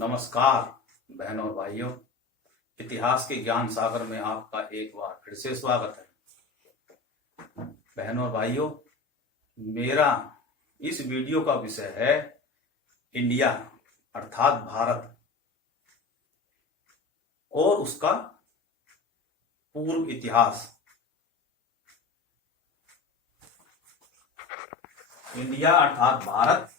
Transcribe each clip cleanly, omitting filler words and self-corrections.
नमस्कार बहनों और भाइयों, इतिहास के ज्ञान सागर में आपका एक बार फिर से स्वागत है। बहनों और भाइयों, मेरा इस वीडियो का विषय है इंडिया अर्थात भारत और उसका पूर्व इतिहास। इंडिया अर्थात भारत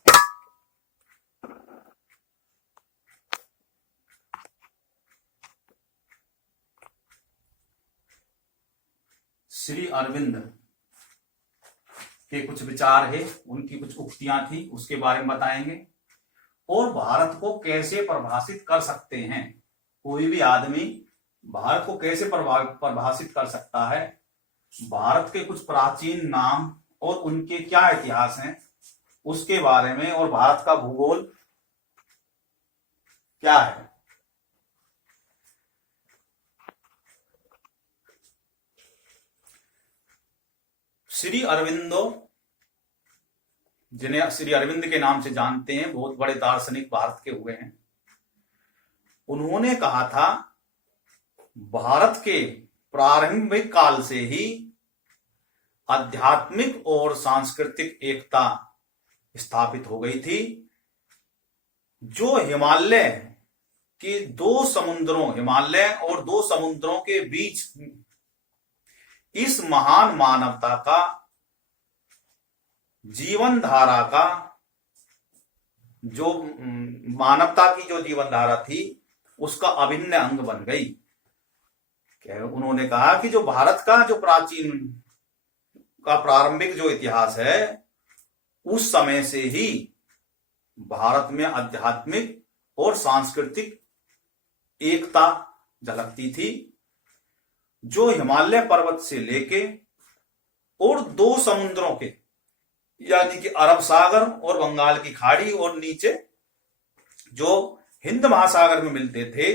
श्री अरविंद के कुछ विचार है, उनकी कुछ उक्तियां थी, उसके बारे में बताएंगे। और भारत को कैसे परिभाषित कर सकते हैं, कोई भी आदमी भारत को कैसे परिभाषित कर सकता है, भारत के कुछ प्राचीन नाम और उनके क्या इतिहास हैं उसके बारे में, और भारत का भूगोल क्या है। श्री अरविंदो, जिन्हें श्री अरविंद के नाम से जानते हैं, बहुत बड़े दार्शनिक भारत के हुए हैं। उन्होंने कहा था भारत के प्रारंभिक काल से ही आध्यात्मिक और सांस्कृतिक एकता स्थापित हो गई थी, जो हिमालय के दो समुद्रों, हिमालय और दो समुद्रों के बीच इस महान मानवता का जीवन धारा का, जो मानवता की जो जीवन धारा थी उसका अभिन्न अंग बन गई। उन्होंने कहा कि जो भारत का जो प्राचीन का प्रारंभिक जो इतिहास है, उस समय से ही भारत में आध्यात्मिक और सांस्कृतिक एकता झलकती थी, जो हिमालय पर्वत से लेके और दो समुद्रों के, यानी कि अरब सागर और बंगाल की खाड़ी, और नीचे जो हिंद महासागर में मिलते थे,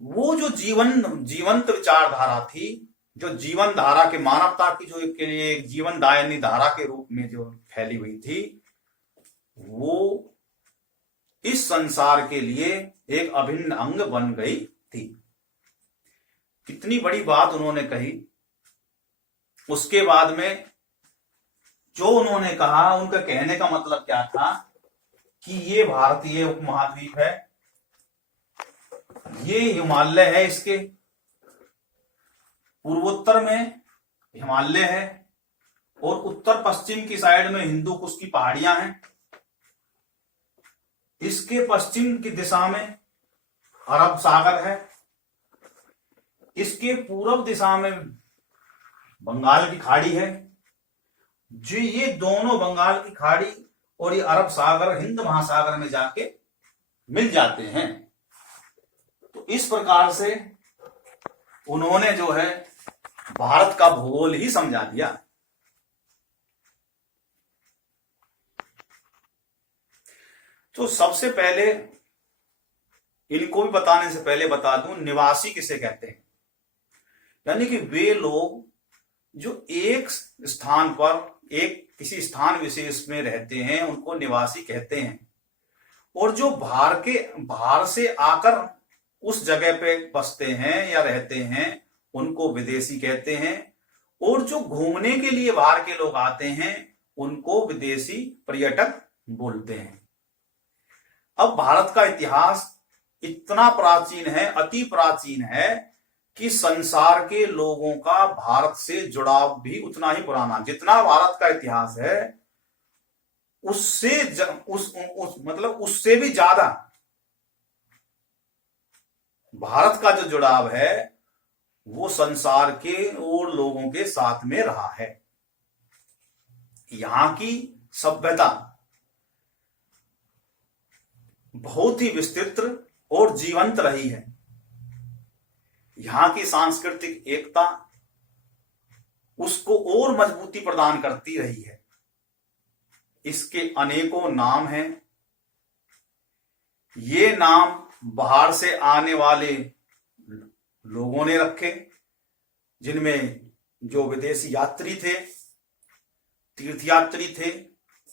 वो जो जीवंत विचारधारा थी, जो जीवन धारा के मानवता की जो के लिए एक जीवन दायनी धारा के रूप में जो फैली हुई थी, वो इस संसार के लिए एक अभिन्न अंग बन गई थी। कितनी बड़ी बात उन्होंने कही। उसके बाद में जो उन्होंने कहा, उनका कहने का मतलब क्या था कि ये भारतीय उपमहाद्वीप है, ये हिमालय है, इसके पूर्वोत्तर में हिमालय है और उत्तर पश्चिम की साइड में हिंदू कुश की पहाड़ियां हैं, इसके पश्चिम की दिशा में अरब सागर है, इसके पूर्व दिशा में बंगाल की खाड़ी है। जो ये दोनों बंगाल की खाड़ी और ये अरब सागर हिंद महासागर में जाके मिल जाते हैं। तो इस प्रकार से उन्होंने जो है भारत का भूगोल ही समझा दिया। तो सबसे पहले इनको भी बताने से पहले बता दूं, निवासी किसे कहते हैं। यानी कि वे लोग जो एक स्थान पर, एक किसी स्थान विशेष में रहते हैं, उनको निवासी कहते हैं। और जो बाहर से आकर उस जगह पे बसते हैं या रहते हैं, उनको विदेशी कहते हैं। और जो घूमने के लिए बाहर के लोग आते हैं, उनको विदेशी पर्यटक बोलते हैं। अब भारत का इतिहास इतना प्राचीन है, अति प्राचीन है, कि संसार के लोगों का भारत से जुड़ाव भी उतना ही पुराना, जितना भारत का इतिहास है उससे मतलब उससे भी ज्यादा भारत का जो जुड़ाव है वो संसार के और लोगों के साथ में रहा है। यहां की सभ्यता बहुत ही विस्तृत और जीवंत रही है। यहां की सांस्कृतिक एकता उसको और मजबूती प्रदान करती रही है। इसके अनेकों नाम हैं। ये नाम बाहर से आने वाले लोगों ने रखे, जिनमें जो विदेशी यात्री थे, तीर्थयात्री थे,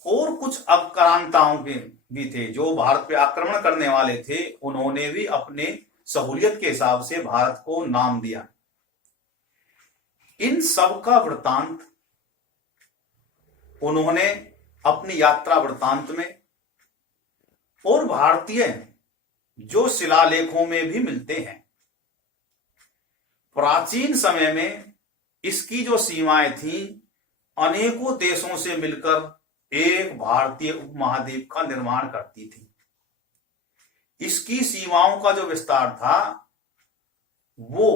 और कुछ आक्रांताओं के भी थे, जो भारत पे आक्रमण करने वाले थे, उन्होंने भी अपने सहूलियत के हिसाब से भारत को नाम दिया। इन सब का वृतांत उन्होंने अपनी यात्रा वृतांत में और भारतीय जो शिलालेखों में भी मिलते हैं। प्राचीन समय में इसकी जो सीमाएं थी, अनेकों देशों से मिलकर एक भारतीय उपमहाद्वीप का निर्माण करती थी। इसकी सीमाओं का जो विस्तार था वो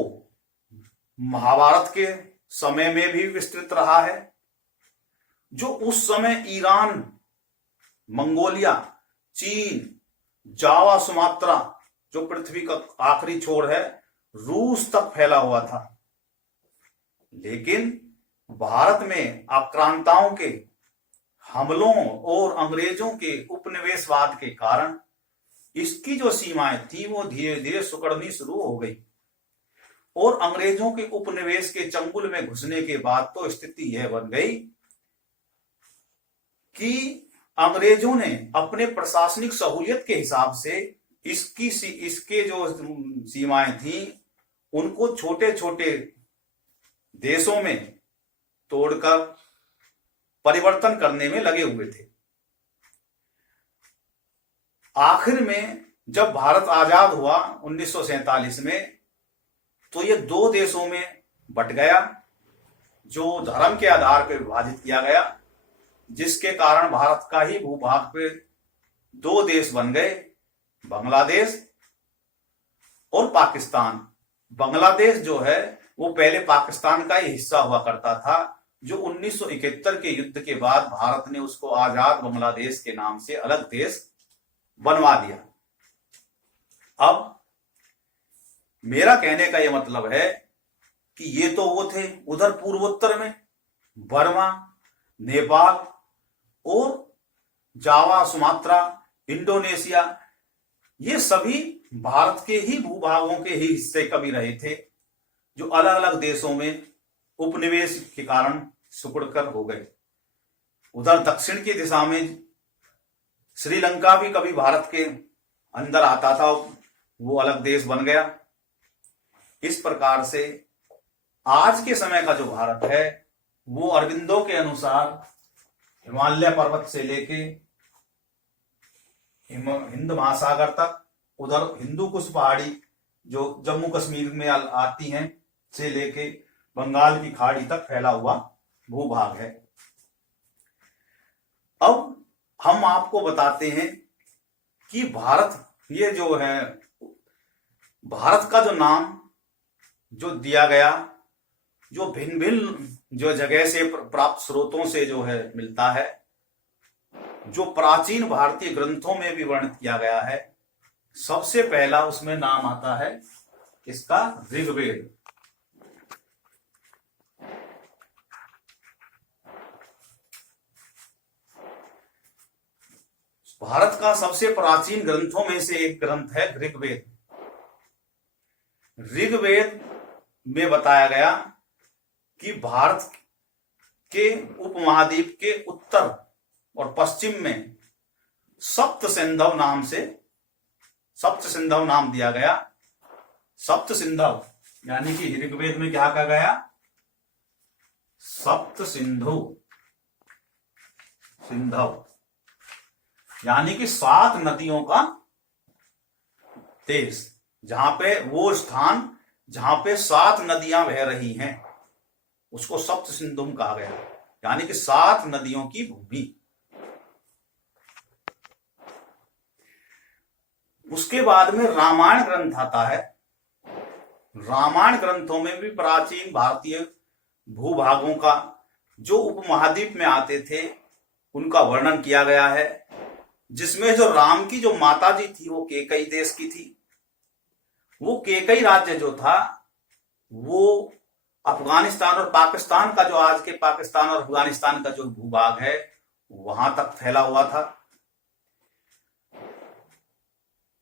महाभारत के समय में भी विस्तृत रहा है। जो उस समय ईरान, मंगोलिया, चीन, जावा, सुमात्रा, जो पृथ्वी का आखिरी छोर है, रूस तक फैला हुआ था। लेकिन भारत में आक्रांताओं के हमलों और अंग्रेजों के उपनिवेशवाद के कारण इसकी जो सीमाएं थी वो धीरे धीरे सिकुड़नी शुरू हो गई। और अंग्रेजों के उपनिवेश के चंगुल में घुसने के बाद तो स्थिति यह बन गई कि अंग्रेजों ने अपने प्रशासनिक सहूलियत के हिसाब से इसके जो सीमाएं थी उनको छोटे छोटे देशों में तोड़कर परिवर्तन करने में लगे हुए थे। आखिर में जब भारत आजाद हुआ 1947 में, तो ये दो देशों में बट गया, जो धर्म के आधार पर विभाजित किया गया, जिसके कारण भारत का ही भूभाग पे दो देश बन गए, बांग्लादेश और पाकिस्तान। बांग्लादेश जो है वो पहले पाकिस्तान का ही हिस्सा हुआ करता था, जो 1971 के युद्ध के बाद भारत ने उसको आजाद बांग्लादेश के नाम से अलग देश बनवा दिया। अब मेरा कहने का यह मतलब है कि ये तो वो थे, उधर पूर्वोत्तर में बर्मा, नेपाल और जावा, सुमात्रा, इंडोनेशिया, ये सभी भारत के ही भूभागों के ही हिस्से कभी रहे थे, जो अलग अलग देशों में उपनिवेश के कारण सिकुड़कर हो गए। उधर दक्षिण की दिशा में श्रीलंका भी कभी भारत के अंदर आता था, वो अलग देश बन गया। इस प्रकार से आज के समय का जो भारत है वो अरविंदो के अनुसार हिमालय पर्वत से लेके हिंद महासागर तक, उधर हिंदू कुश पहाड़ी जो जम्मू कश्मीर में आती हैं से लेके बंगाल की खाड़ी तक फैला हुआ भूभाग है। अब हम आपको बताते हैं कि भारत, ये जो है भारत का जो नाम जो दिया गया, जो भिन्न भिन्न जो जगह से प्राप्त स्रोतों से जो है मिलता है, जो प्राचीन भारतीय ग्रंथों में भी वर्णित किया गया है। सबसे पहला उसमें नाम आता है इसका ऋग्वेद। भारत का सबसे प्राचीन ग्रंथों में से एक ग्रंथ है ऋग्वेद। ऋग्वेद में बताया गया कि भारत के उपमहाद्वीप के उत्तर और पश्चिम में सप्त सिंधव नाम दिया गया। सप्त सिंधव यानी कि ऋग्वेद में क्या कहा गया? सप्त सिंधव यानी कि 7 नदियों का देश, जहां पे वो स्थान जहां पे 7 नदियां बह रही हैं उसको सप्त सिंधुम कहा गया, यानी कि 7 नदियों की भूमि। उसके बाद में रामायण ग्रंथ आता है। रामायण ग्रंथों में भी प्राचीन भारतीय भूभागों का जो उपमहाद्वीप में आते थे उनका वर्णन किया गया है, जिसमें जो राम की जो माता जी थी वो केकई देश की थी। वो केकई राज्य जो था वो अफगानिस्तान और पाकिस्तान का, जो आज के पाकिस्तान और अफगानिस्तान का जो भूभाग है वहां तक फैला हुआ था।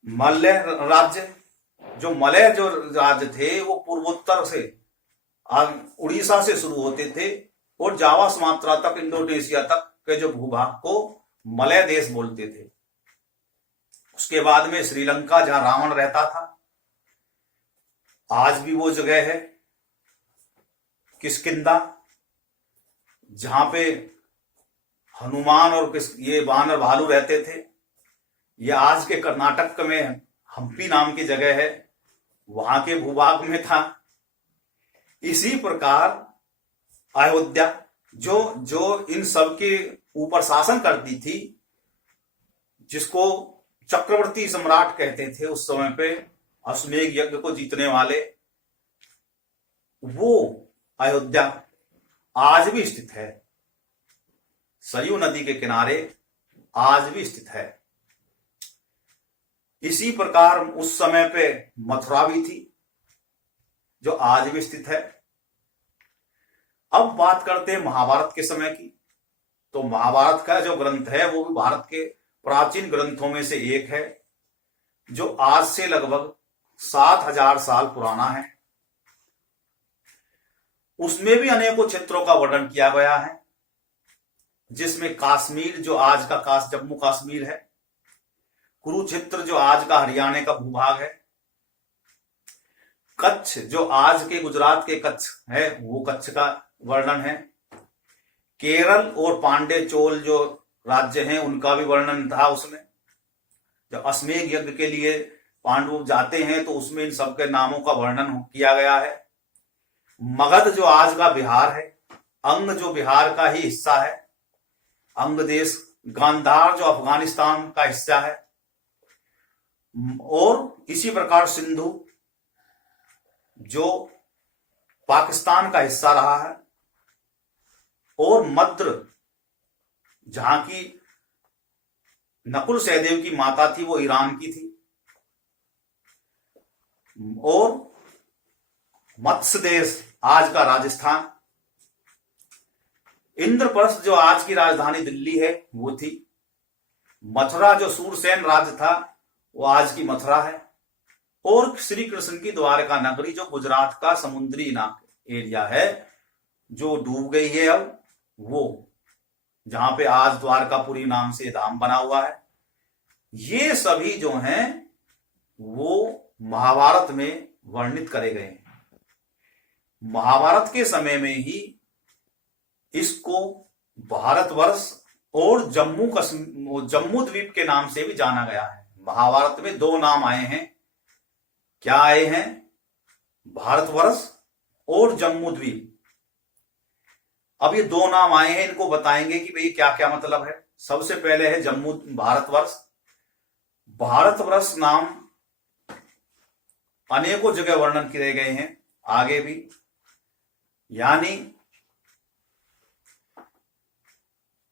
मलय राज्य, जो मलय जो राज्य थे वो पूर्वोत्तर से उड़ीसा से शुरू होते थे और जावा, सुमात्रा तक, इंडोनेशिया तक के जो भूभाग को मलय देश बोलते थे। उसके बाद में श्रीलंका, जहां रावण रहता था, आज भी वो जगह है किष्किंधा, जहां पे हनुमान और ये वानर भालू रहते थे। ये आज के कर्नाटक में हम्पी नाम की जगह है, वहां के भूभाग में था। इसी प्रकार अयोध्या जो जो इन सब के ऊपर शासन करती थी, जिसको चक्रवर्ती सम्राट कहते थे उस समय पे, अश्वमेध यज्ञ को जीतने वाले, वो अयोध्या आज भी स्थित है, सरयू नदी के किनारे आज भी स्थित है। इसी प्रकार उस समय पे मथुरा भी थी, जो आज भी स्थित है। अब बात करते हैं महाभारत के समय की। तो महाभारत का जो ग्रंथ है वो भी भारत के प्राचीन ग्रंथों में से एक है, जो आज से लगभग 7000 साल पुराना है। उसमें भी अनेकों क्षेत्रों का वर्णन किया गया है, जिसमें कश्मीर जो आज का जम्मू कश्मीर है, कुरुक्षेत्र जो आज का हरियाणा का भूभाग है, कच्छ जो आज के गुजरात के कच्छ है वो कच्छ का वर्णन है, केरल और पांडे चोल जो राज्य हैं उनका भी वर्णन था उसमें। जब अश्वमेध यज्ञ के लिए पांडव जाते हैं तो उसमें इन सबके नामों का वर्णन किया गया है। मगध जो आज का बिहार है, अंग जो बिहार का ही हिस्सा है, अंग देश, गांधार जो अफगानिस्तान का हिस्सा है, और इसी प्रकार सिंधु जो पाकिस्तान का हिस्सा रहा है, और मद्र जहां की नकुल सहदेव की माता थी वो ईरान की थी, और मत्स्य देश आज का राजस्थान, इंद्रप्रस्थ जो आज की राजधानी दिल्ली है वो थी, मथुरा जो सूरसेन राज्य था वो आज की मथुरा है, और श्री कृष्ण की द्वारका नगरी जो गुजरात का समुद्री एरिया है जो डूब गई है अब, वो जहां पे आज द्वारकापुरी नाम से धाम बना हुआ है। ये सभी जो हैं वो महाभारत में वर्णित करे गए हैं। महाभारत के समय में ही इसको भारतवर्ष और जम्मू द्वीप के नाम से भी जाना गया है। महाभारत में दो नाम आए हैं। क्या आए हैं? भारतवर्ष और जम्मू द्वीप। अब ये दो नाम आए हैं, इनको बताएंगे कि भाई क्या क्या मतलब है। सबसे पहले है जम्मू भारतवर्ष। भारतवर्ष नाम अनेकों जगह वर्णन किए गए हैं आगे भी, यानी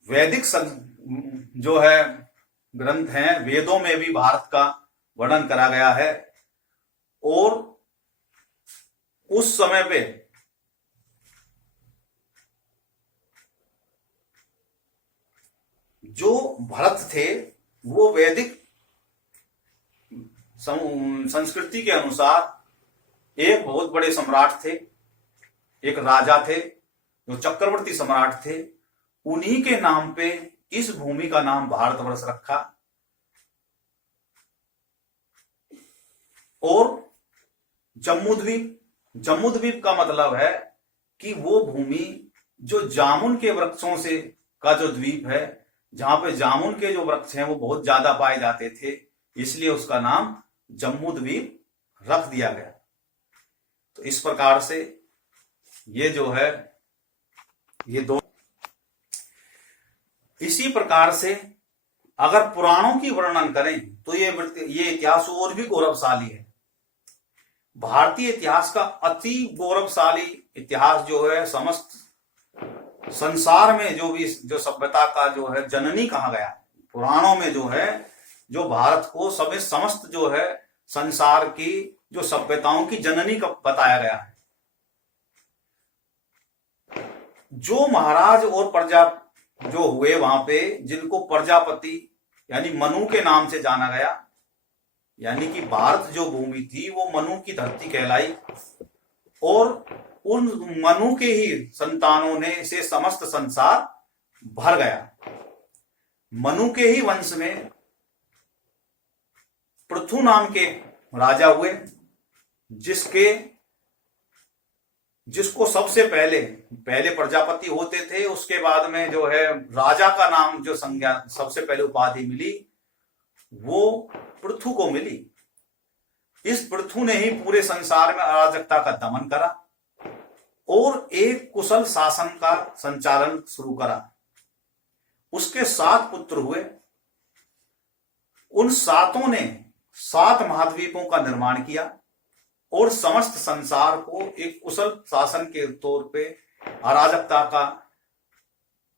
वैदिक जो है ग्रंथ हैं, वेदों में भी भारत का वर्णन करा गया है। और उस समय पे जो भरत थे वो वैदिक संस्कृति के अनुसार एक बहुत बड़े सम्राट थे, एक राजा थे जो चक्रवर्ती सम्राट थे। उन्हीं के नाम पे इस भूमि का नाम भारतवर्ष रखा। और जम्मू द्वीप का मतलब है कि वो भूमि जो जामुन के वृक्षों से का जो द्वीप है, जहां पे जामुन के जो वृक्ष हैं वो बहुत ज्यादा पाए जाते थे, इसलिए उसका नाम जम्मू द्वीप रख दिया गया। तो इस प्रकार से ये जो है ये दो। इसी प्रकार से अगर पुराणों की वर्णन करें तो ये इतिहास और भी गौरवशाली है। भारतीय इतिहास का अति गौरवशाली इतिहास जो है, समस्त संसार में जो सभ्यता का जो है जननी कहा गया, पुराणों में जो है, जो भारत को समस्त जो है संसार की जो सभ्यताओं की जननी का बताया गया है। जो महाराज और प्रजा जो हुए वहां पे, जिनको प्रजापति यानी मनु के नाम से जाना गया, यानी कि भारत जो भूमि थी वो मनु की धरती कहलाई, और उन मनु के ही संतानों ने से समस्त संसार भर गया। मनु के ही वंश में पृथु नाम के राजा हुए, जिसको सबसे पहले प्रजापति होते थे, उसके बाद में जो है राजा का नाम जो संज्ञा सबसे पहले उपाधि मिली वो पृथु को मिली। इस पृथु ने ही पूरे संसार में अराजकता का दमन करा और एक कुशल शासन का संचालन शुरू करा। उसके 7 पुत्र हुए। उन 7 ने 7 महाद्वीपों का निर्माण किया और समस्त संसार को एक कुशल शासन के तौर पे अराजकता का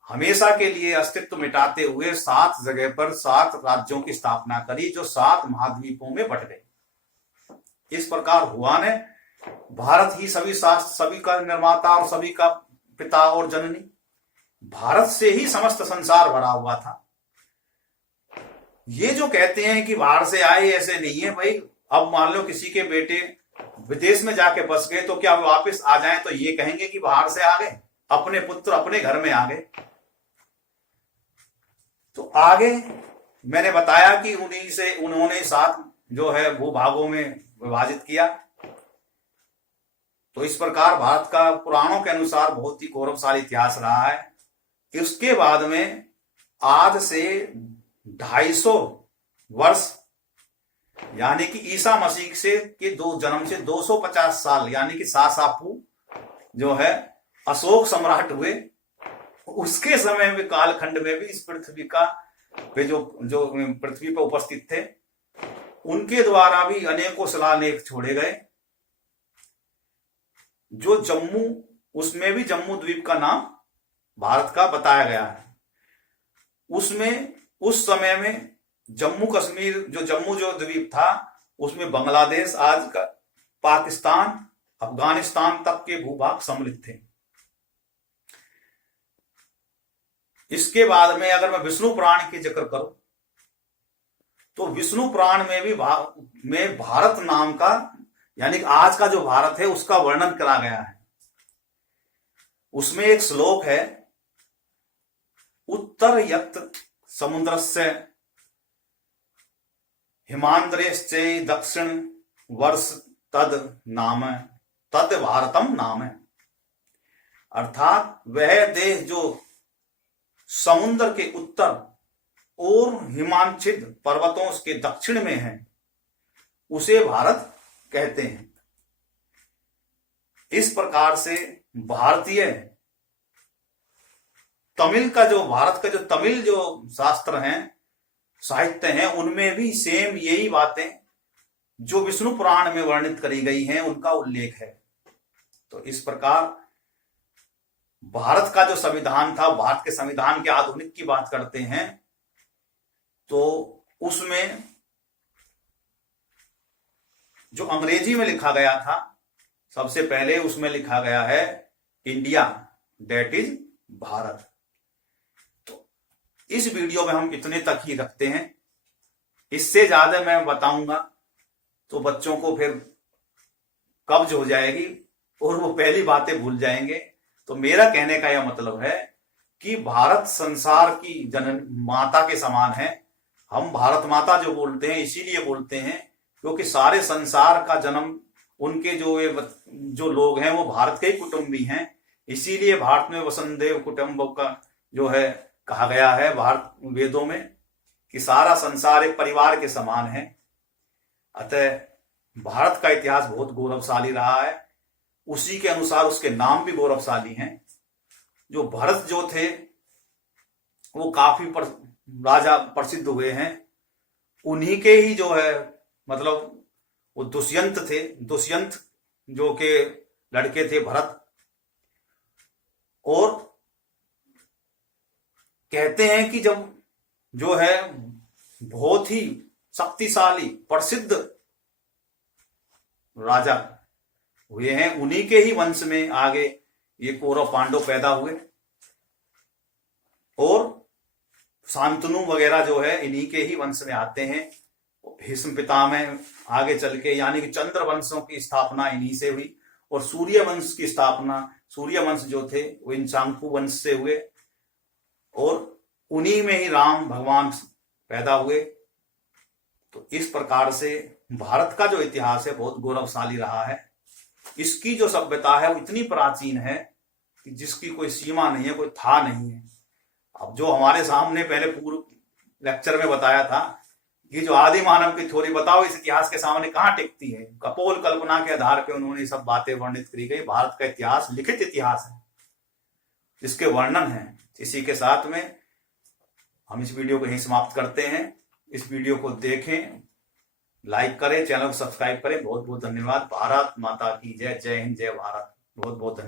हमेशा के लिए अस्तित्व मिटाते हुए 7 जगह पर 7 राज्यों की स्थापना करी, जो 7 महाद्वीपों में बट गए। इस प्रकार हुआ ने भारत ही सभी का निर्माता और सभी का पिता और जननी। भारत से ही समस्त संसार भरा हुआ था। ये जो कहते हैं कि बाहर से आए, ऐसे नहीं है भाई। अब मान लो किसी के बेटे विदेश में जाके बस गए तो क्या वापस आ जाएं तो ये कहेंगे कि बाहर से आ गए, अपने पुत्र अपने घर में आ गए। तो आगे मैंने बताया कि उन्होंने 7 जो है भूभागों में विभाजित किया। तो इस प्रकार भारत का पुराणों के अनुसार बहुत ही गौरवशाली इतिहास रहा है। इसके बाद में आज से 250 वर्ष यानी कि ईसा मसीह से के जन्म से 250 साल यानी कि सासापू जो है अशोक सम्राट हुए। उसके समय में कालखंड में भी इस पृथ्वी का वे जो पृथ्वी पर उपस्थित थे उनके द्वारा भी अनेकों शिलालेख छोड़े गए। जो जम्मू, उसमें भी जम्मू द्वीप का नाम भारत का बताया गया है। उसमें उस समय में जम्मू कश्मीर जम्मू जो द्वीप था उसमें बांग्लादेश, आज का पाकिस्तान, अफगानिस्तान तक के भूभाग सम्मिलित थे। इसके बाद में अगर मैं विष्णु पुराण की जिक्र करूं तो विष्णु पुराण में भी भारत नाम का यानी कि आज का जो भारत है उसका वर्णन करा गया है। उसमें एक श्लोक है, उत्तर यत् समुद्रस्य हिमांद्रेश्चे दक्षिण वर्ष तद नाम तद भारतम नाम। अर्थात वह देश जो समुद्र के उत्तर और हिमांचित पर्वतों के दक्षिण में है उसे भारत कहते हैं। इस प्रकार से भारतीय तमिल का जो भारत का जो तमिल जो शास्त्र हैं, साहित्य हैं, उनमें भी सेम यही बातें जो विष्णु पुराण में वर्णित करी गई हैं उनका उल्लेख है। तो इस प्रकार भारत का जो संविधान था, भारत के संविधान के आधुनिक की बात करते हैं तो उसमें जो अंग्रेजी में लिखा गया था सबसे पहले उसमें लिखा गया है इंडिया, दैट इज भारत। तो इस वीडियो में हम इतने तक ही रखते हैं। इससे ज्यादा मैं बताऊंगा तो बच्चों को फिर कब्ज हो जाएगी और वो पहली बातें भूल जाएंगे। तो मेरा कहने का यह मतलब है कि भारत संसार की जनन माता के समान है। हम भारत माता जो बोलते हैं इसीलिए बोलते हैं क्योंकि सारे संसार का जन्म उनके जो लोग हैं वो भारत के ही कुटुंबी हैं। इसीलिए भारत में वसुधैव कुटुंबकम का जो है कहा गया है भारत वेदों में कि सारा संसार एक परिवार के समान है। अतः भारत का इतिहास बहुत गौरवशाली रहा है। उसी के अनुसार उसके नाम भी गौरवशाली हैं। जो भरत जो थे वो काफी राजा प्रसिद्ध हुए हैं। उन्हीं के ही जो है मतलब वो दुष्यंत थे, दुष्यंत जो के लड़के थे भरत। और कहते हैं कि जब जो है बहुत ही शक्तिशाली प्रसिद्ध राजा हुए हैं, उन्हीं के ही वंश में आगे ये कौरव पांडव पैदा हुए। और शांतनु वगैरह जो है इन्हीं के ही वंश में आते हैं। भीष्म पितामह आगे चल के यानी कि चंद्र वंशों की स्थापना इन्हीं से हुई। और सूर्य वंश की स्थापना, सूर्य वंश जो थे वो इन चांकू वंश से हुए। और उन्हीं में ही राम भगवान पैदा हुए। तो इस प्रकार से भारत का जो इतिहास है बहुत गौरवशाली रहा है। इसकी जो सभ्यता है वो इतनी प्राचीन है कि जिसकी कोई सीमा नहीं है, कोई था नहीं है। अब जो हमारे सामने पहले पूर्व लेक्चर में बताया था कि जो आदि मानव की थ्योरी, बताओ इस इतिहास के सामने कहाँ टिकती है। कपोल कल्पना के आधार पर उन्होंने सब बातें वर्णित करी गई। भारत का इतिहास लिखित इतिहास है, जिसके वर्णन है। इसी के साथ में हम इस वीडियो को यहीं समाप्त करते हैं। इस वीडियो को देखें, लाइक करें, चैनल को सब्सक्राइब करें। बहुत बहुत धन्यवाद। भारत माता की जय। जय हिंद, जय भारत। बहुत बहुत धन्यवाद।